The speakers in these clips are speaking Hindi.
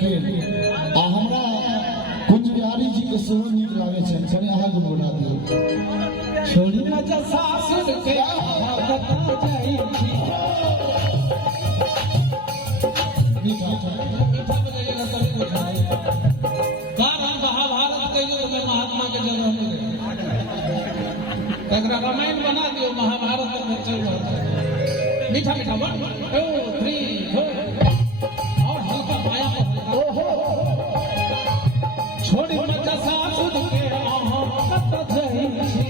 के हमरा कुंज बिहारी जी के सेहो नीक लागे छनि। यहाँ गुनगुना दियो। छोड़ी मजा सासुर के बता जाई थी। मीठा बजाइएगा तभी कुछ आएगा। महाभारत कहियो तो मैं महात्मा के जगह में रामायण बना दियो, महाभारत में चल रहा। मीठा मीठा 1 2 3 4 और हल्का पाया छोड़ी मजा सासुर के बता जाई थी।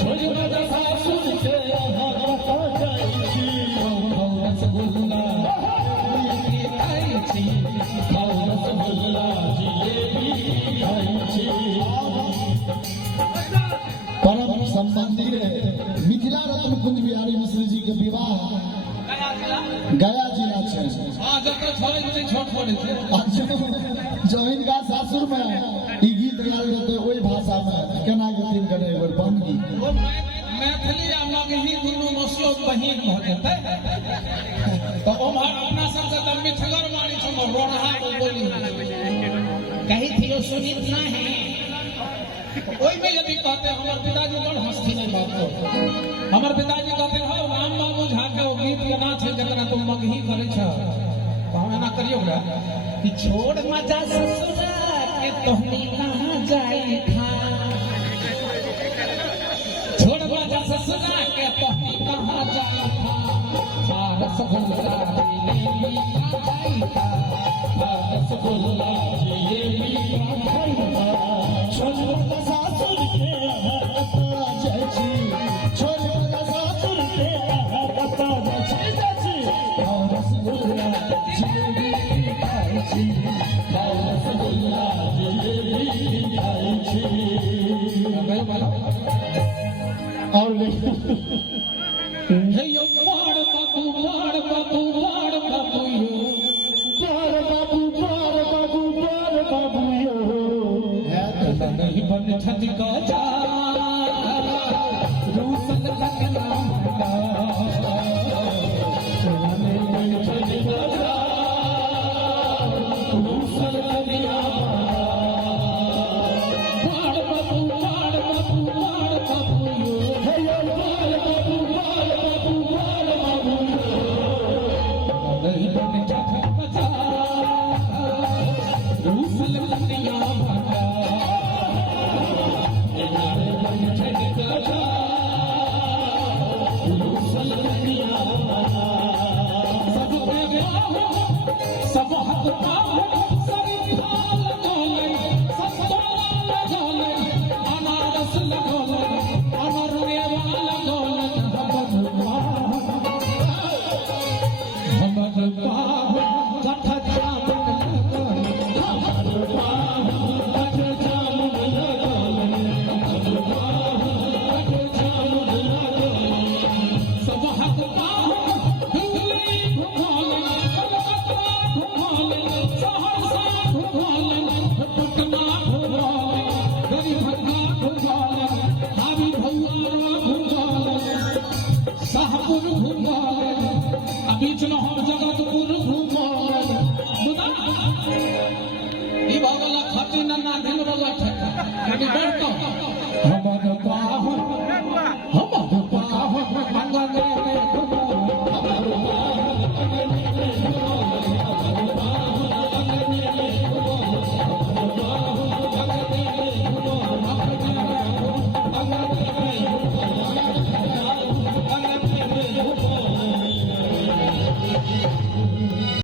छोड़ी मजा सासुर के बता जाई थी। रसगुल्ला खाई थी, रसगुल्ला परम संबंधी मिथिला रत्न कुंज बिहारी मिश्र जी के विवाह गया जिला छे। जो इनका सासुर में ई गीत गायल रहते ओई भाषा में केना गतिन करे एक बार बंदी मैथिली आ मगही दुनू मसलो बहिन भ जेतै तो ओम्हर अपना सब से त मिठगर मारी छ रोरहा बोली कही थियो सुनित ना है। ओई में यदि कहते हमर पिताजी बड़ हंसती नहीं बात को। हमर पिताजी कहते हो राम बाबू झा के ओ गीत गाना छे जकरा तुम मगही करे छ तो हम एना करियो रे कि छोड़ मजा ससुरा के तोहनी कहां जाई था। छोड़ मजा ससुरा के तोहनी कहां जाई था। रसगुल्ला जिलेबी खाई था, रसगुल्ला जिलेबी खाई था। छोड़ मजा सासुर के बता जाई थी। छोड़ मजा सासुर के बता जाई थी। रसगुल्ला जिलेबी खाई थी, रसगुल्ला जिलेबी खाई थी। और हे यो बाड़ बाबू बाड़ बाबू बाड़ बाबू यो बाड़ बाबू बाड़ बाबू बाड़ बाबू यो है तो नहीं बन छत का जा रूसल लगना का सोने में छत का जा रूसल लगना बाड़ बाबू बाड़ बाबू बाड़ बाबू यो हे यो बाड़ बाबू बाड़ बाबू बाड़ बाबू नहीं बन छत का जा रूसल लगना का सब हक अनारस लगोले अमर रेवा लगोले हमर कथा जामुन सब हक शाहपुर बीच में हम जगतपुर घूमल ई भगला खती ना दिन वाला ठका कभी बढ़तो हमर बाहर